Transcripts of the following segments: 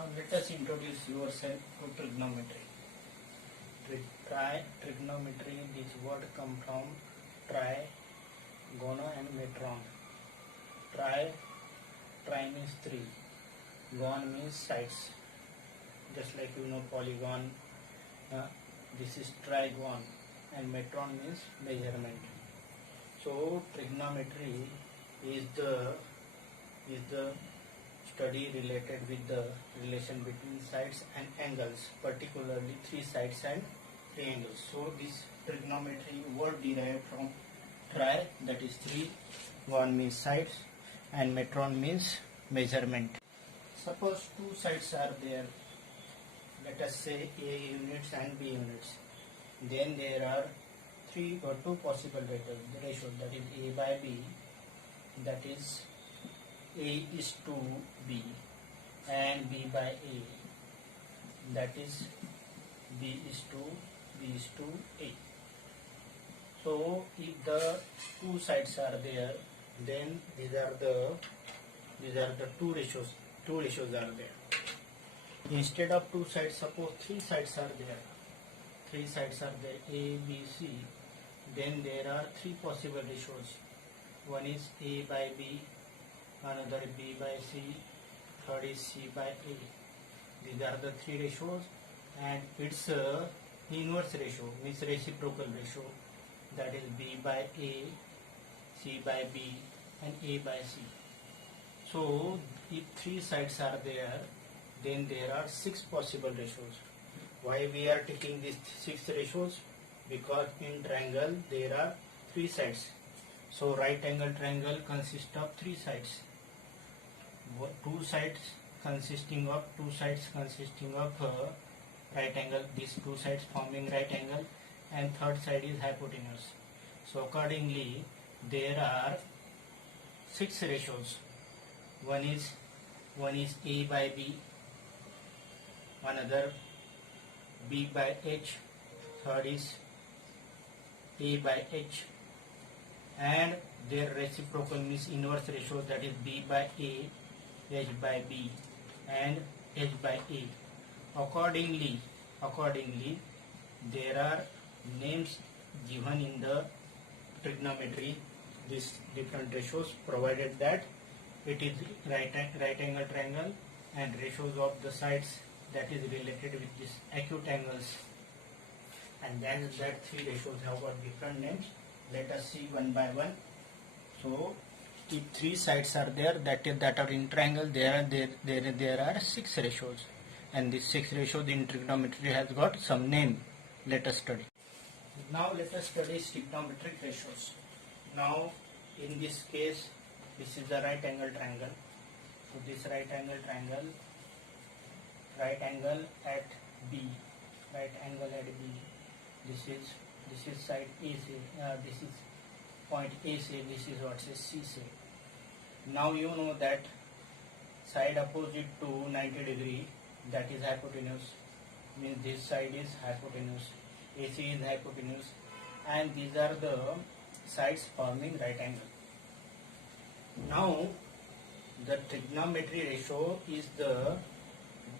Now let us introduce yourself to trigonometry. Trigonometry, this word come from tri, gona and metron. Tri means three, gon means sides. Just like you know polygon, this is trigon, and metron means measurement. So trigonometry is the study related with the relation between sides and angles, particularly three sides and three angles. So this trigonometry word derived from tri, that is three, gon means sides, and metron means measurement. Suppose two sides are there, let us say A units and B units. Then there are three or two possible ratios, that is A by B, that is A is to B, and B by A, that is B is to A. So if the two sides are there, then these are the two ratios are there. Instead of two sides, suppose three sides are there. A, B, C. Then there are three possible ratios. One is A by B, another B by C, third is C by A. These are the three ratios, and its inverse ratio means reciprocal ratio, that is B by A, C by B, and A by C. So if three sides are there, then there are six possible ratios. Why we are taking these six ratios? Because in triangle there are three sides. So right angle triangle consists of three sides. Two sides consisting of right angle, these two sides forming right angle, and third side is hypotenuse. So accordingly there are six ratios. One is A by B, another B by H, third is A by H, and their reciprocal means inverse ratio, that is B by A, H by B, and H by A. Accordingly there are names given in the trigonometry, these different ratios, provided that it is right angle triangle and ratios of the sides that is related with these acute angles, and then that three ratios have got different names. Let us see one by one. So if three sides are there that are in triangle, there are six ratios, and these six ratios in trigonometry has got some name. Let us study. Now let us study trigonometric ratios. Now in this case, this is the right angle triangle. So this right angle at B, this is side AC, this is point AC, this is what says CC. Now you know that side opposite to 90 degree, that is hypotenuse, means this side is hypotenuse, AC is hypotenuse, and these are the sides forming right angle. Now the trigonometry ratio is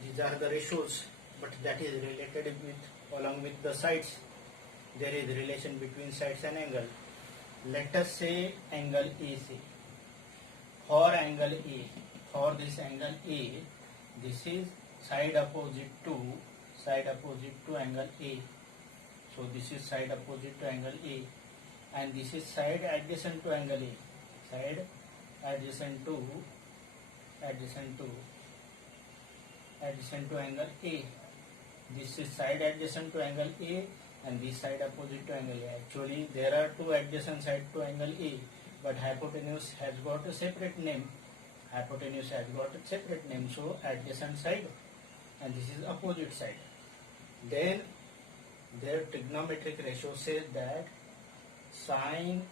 these are the ratios, but that is related with along with the sides. There is relation between sides and angle. Let us say angle AC. For angle A, for this angle A, this is side opposite to angle A. So this is side opposite to angle A, and this is side adjacent to angle A. Side adjacent to angle A. This is side adjacent to angle A, and this side opposite to angle A. Actually there are two adjacent sides to angle A, but hypotenuse has got a separate name. So adjacent side, and this is opposite side. Then their trigonometric ratio says that sine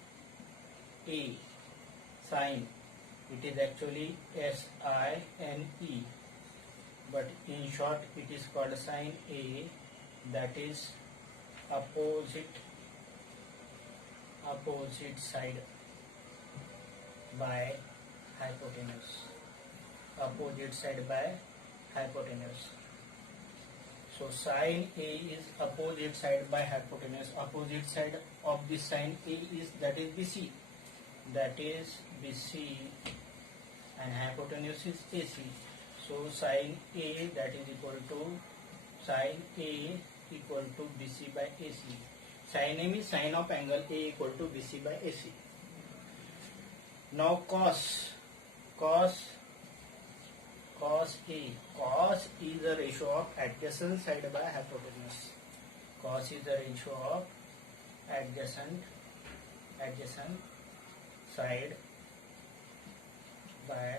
A, it is actually SINE, but in short it is called sine A, that is opposite side by hypotenuse. hypotenuse. So sine A is opposite side by hypotenuse. Opposite side of the sine A is, that is BC. That is BC, and hypotenuse is AC. So sine A, that is equal to sine A equal to BC by AC. Sine A means sine of angle A equal to BC by AC. Now cos A. Cos is the ratio of adjacent side by hypotenuse. Cos is the ratio of adjacent side by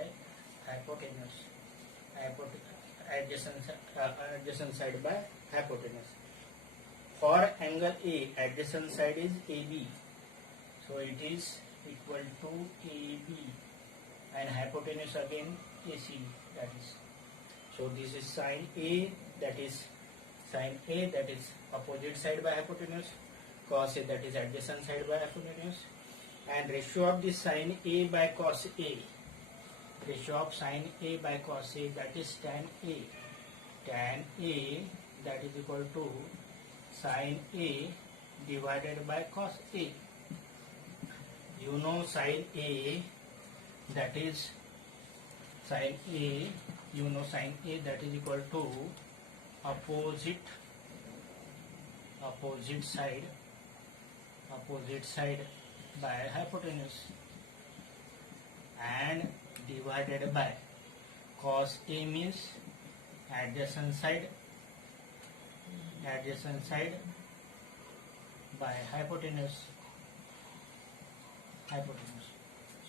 hypotenuse. Adjacent side by hypotenuse. For angle A, adjacent side is AB. So it is equal to AB, and hypotenuse again AC, that is. So this is sine A, that is opposite side by hypotenuse. Cos A, that is adjacent side by hypotenuse. And ratio of the sine A by cos A. Ratio of sine A by cos A, that is tan A. Tan A, that is equal to sine A divided by cos A. You know sine A, that is sine A, that is equal to opposite side by hypotenuse, and divided by cos A means adjacent side by hypotenuse.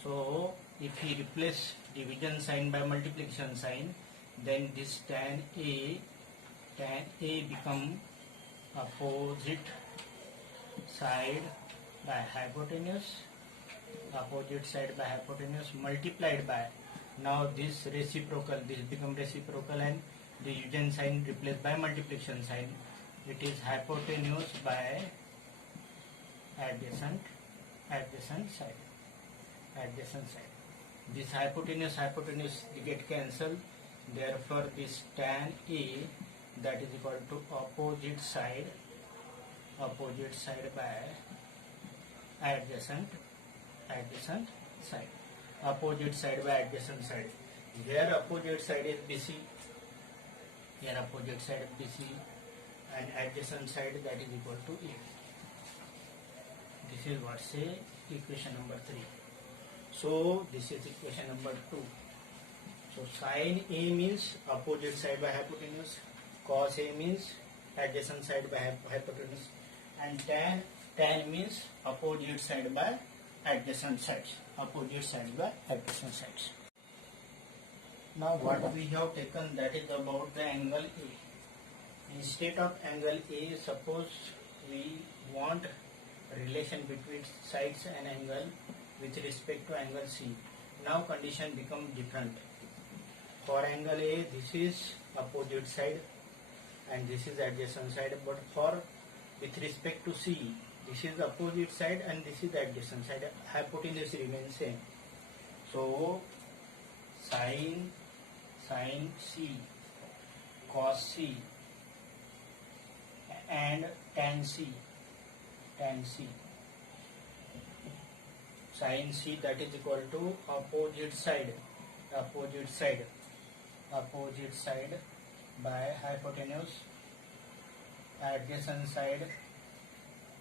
So if we replace division sign by multiplication sign, then this tan A become opposite side by hypotenuse, multiplied by, now this become reciprocal, and division sign replaced by multiplication sign. It is hypotenuse by adjacent side. This hypotenuse get cancelled. Therefore, this tan A, that is equal to opposite side by adjacent side. Opposite side by adjacent side. Here opposite side is BC. And adjacent side, that is equal to A. This is what say equation number 3. So this is equation number 2. So sine A means opposite side by hypotenuse, cos A means adjacent side by hypotenuse, and tan means opposite side by adjacent sides. Now what we have taken, that is about the angle A. Instead of angle A, suppose we want relation between sides and angle with respect to angle C. Now condition become different. For angle A, this is opposite side and this is adjacent side, but for with respect to C, this is opposite side and this is adjacent side. Hypotenuse remains same. So sin C, cos C, and tan C. Sin C, that is equal to opposite side by hypotenuse, adjacent side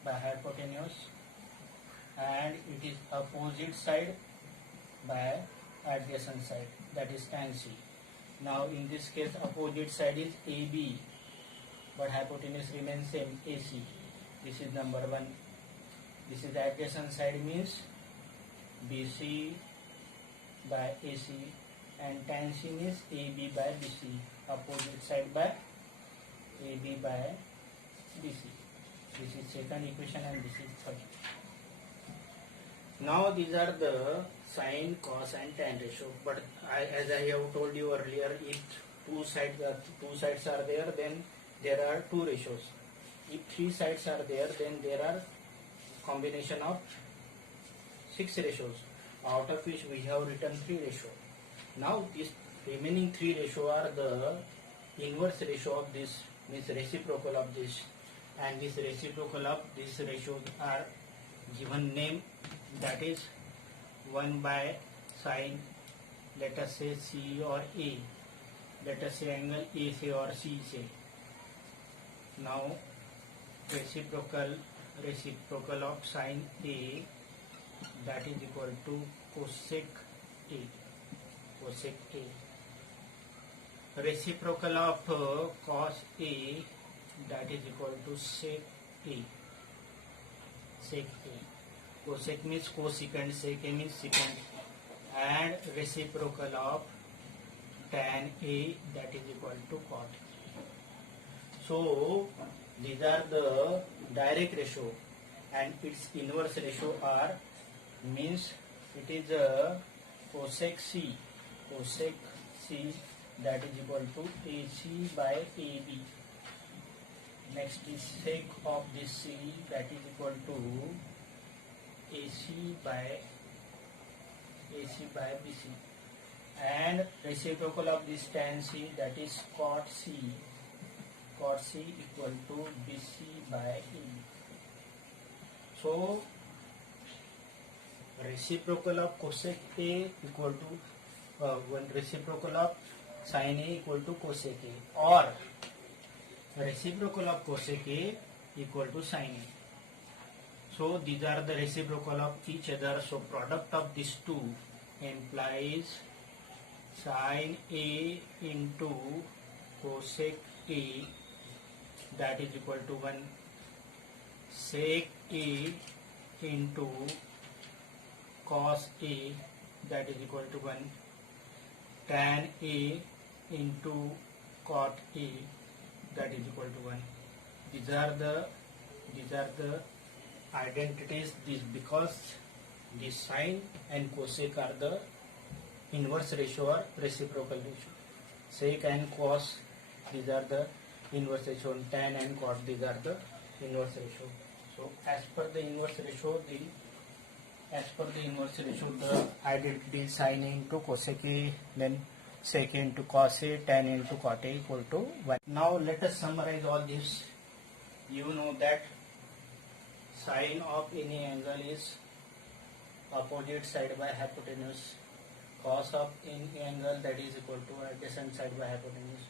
by hypotenuse, and it is opposite side by adjacent side, that is tan C. Now in this case opposite side is AB, but hypotenuse remains same, AC. This is number 1. This is adjacent side means BC by AC, and tan C means AB by BC, opposite side by AB by BC. This is second equation and this is third. Now these are the sine, cos and tan ratio, but as I have told you earlier, if two sides are there, then there are two ratios. If three sides are there, then there are combination of 6 ratios, out of which we have written 3 ratios. Now these remaining 3 ratios are the inverse ratio of this means reciprocal of this, and this reciprocal of this ratios are given name, that is 1 by sine, let us say C or A, let us say angle AC or CC. Now reciprocal of sine A, that is equal to cosec A, cosec A. Reciprocal of cos A, that is equal to sec A, sec A. Cosec means cosecant, sec A means secant, and reciprocal of tan A, that is equal to cot. So these are the direct ratio, and its inverse ratio are means it is a cosec C, that is equal to AC by AB. Next is sec of this C, that is equal to AC by BC, and reciprocal of this tan C, that is cot C equal to BC by E. So reciprocal of cosec A equal to reciprocal of sin A equal to cosec A, or reciprocal of cosec A equal to sin A. So these are the reciprocal of each other. So product of these two implies sin A into cosec A, that is equal to 1, sec A into cos A, that is equal to 1, tan A into cot A, that is equal to 1. These are the identities, this because the sine and cosec are the inverse ratio or reciprocal ratio. Sec and cos, these are the inverse ratio, and tan and cot, these are the inverse ratio. So as per the inverse ratio, the identity sine into cosec A, then sec into cos A, tan into cot A equal to 1. Now let us summarize all this. You know that sine of any angle is opposite side by hypotenuse. Cos of any angle, that is equal to adjacent side by hypotenuse.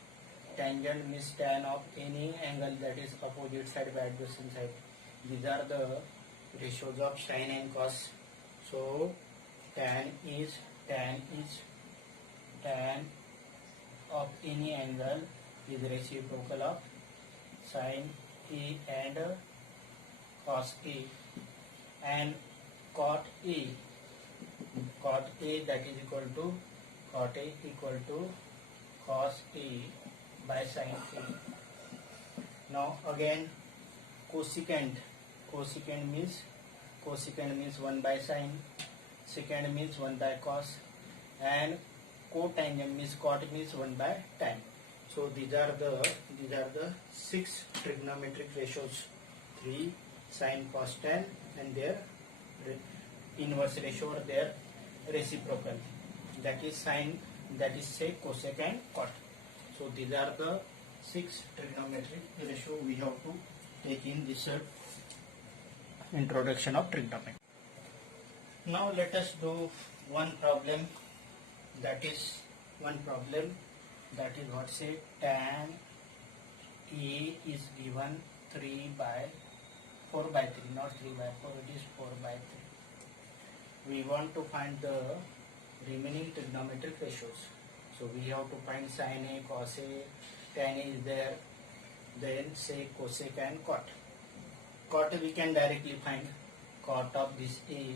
Tangent means tan of any angle, that is opposite side by adjacent side. These are the ratios of sine and cos. So tan of any angle is reciprocal of sine A and cos A, and cot A, that is equal to cot A equal to cos A by sine A. Now again cosecant means 1 by sine, secant means 1 by cos, and cotangent means cot means 1 by tan. So these are the 6 trigonometric ratios: 3 sine, cos, tan, and their inverse ratio or their reciprocal, that is sine, that is sec, cosec, and cot. So these are the 6 trigonometric ratio we have to take in this introduction of trigonometry. Now let us do one problem, that is what say tan A is given 4 by 3, not 3 by 4, it is 4 by 3. We want to find the remaining trigonometric ratios. So we have to find sin A, cos A, tan A is there, then sec, cosec, and cot. Cot we can directly find. Cot of this A,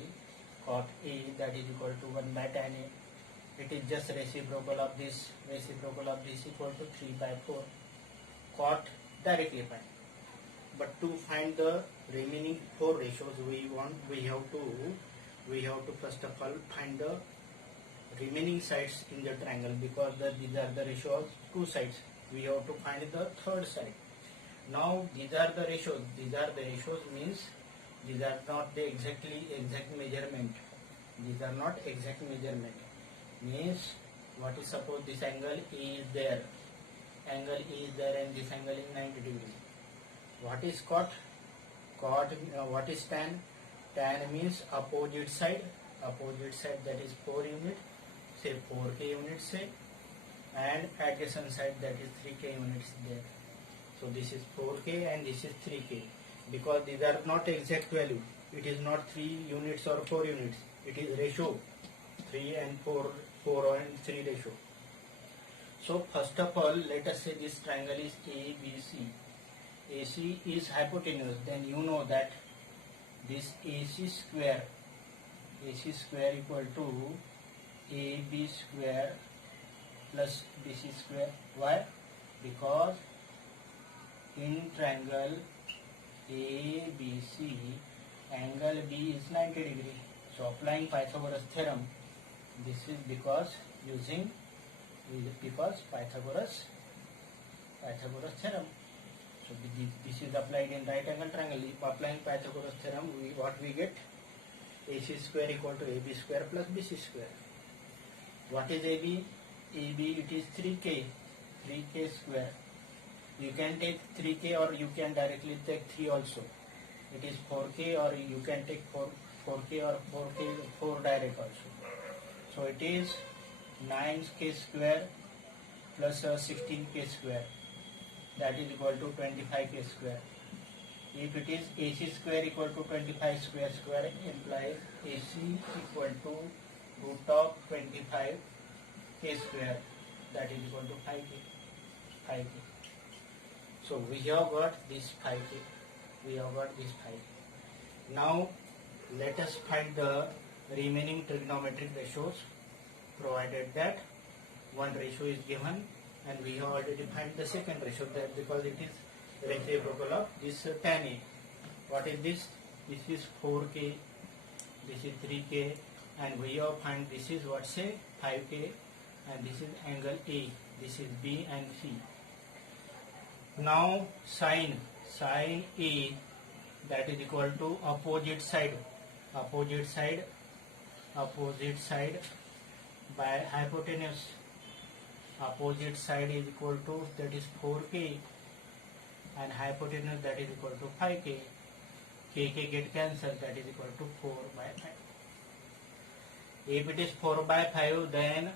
that is equal to 1 by tan A. It is just reciprocal of this equal to 3 by 4. Cot directly find. But to find the remaining 4 ratios, we have to first of all find the remaining sides in the triangle, because these are the ratios 2 sides. We have to find the third side. Now these are the ratios means these are not the exact measurement. These are not exact measurement. Means what is, suppose this angle A is there, angle E is there and this angle is 90 degree. What is cot? What is tan? Tan means opposite side. Opposite side, that is 4 unit, say 4k units say, and adjacent side, that is 3k units there. So this is 4k and this is 3k, because these are not exact value. It is not 3 units or 4 units. It is ratio 3 and 4, 4 and 3 ratio. So first of all, let us say this triangle is ABC. AC is hypotenuse. Then you know that this AC square equal to AB square plus BC square. Why? Because in triangle ABC, angle B is 90 degree. So applying Pythagoras theorem, this is because Pythagoras theorem. So this is applied in right angle triangle. Applying Pythagoras theorem, what we get? AC square equal to AB square plus BC square. What is AB? AB, it is 3k square. You can take 3k or you can directly take 3 also. It is 4k, or you can take 4k or 4 direct also. So it is 9k square plus 16k square, that is equal to 25k square. If it is AC square equal to 25 square implies AC equal to root of 25k square, that is equal to 5k. So we have got this 5k. Now let us find the remaining trigonometric ratios, provided that one ratio is given and we have already defined the second ratio, that because it is reciprocal of this tan A. What is this? This is 4k, this is 3k, and we have find this is what, say 5k, and this is angle A, this is B and C. Now sine A, that is equal to opposite side by hypotenuse. Opposite side is equal to, that is 4k, and hypotenuse, that is equal to 5k. K get cancelled, that is equal to 4 by 5. If it is 4 by 5, then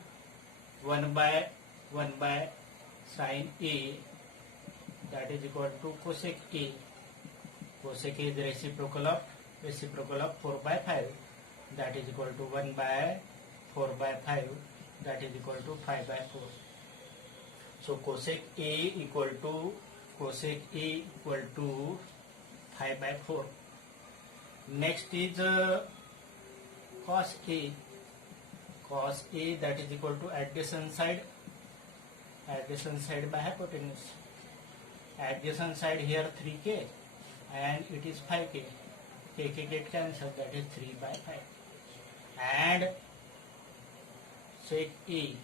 1 by sine A, that is equal to cosec A. Cosec A is reciprocal of 4 by 5, that is equal to 1 by 4 by 5, that is equal to 5 by 4. So cosec A equal to 5 by 4. Next is cos A. Cos A, that is equal to adjacent side by hypotenuse. Adjacent side here 3k and it is 5k. K get cancelled, that is 3 by 5. And sec A,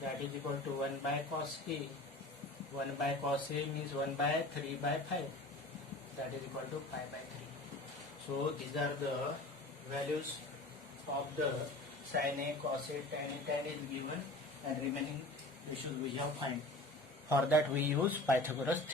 that is equal to 1 by cos A. 1 by cos A means 1 by 3 by 5, that is equal to 5 by 3. So these are the values of the sin A, cos A, tan A. Tan is given and remaining ratios we have find. For that we use Pythagoras theorem.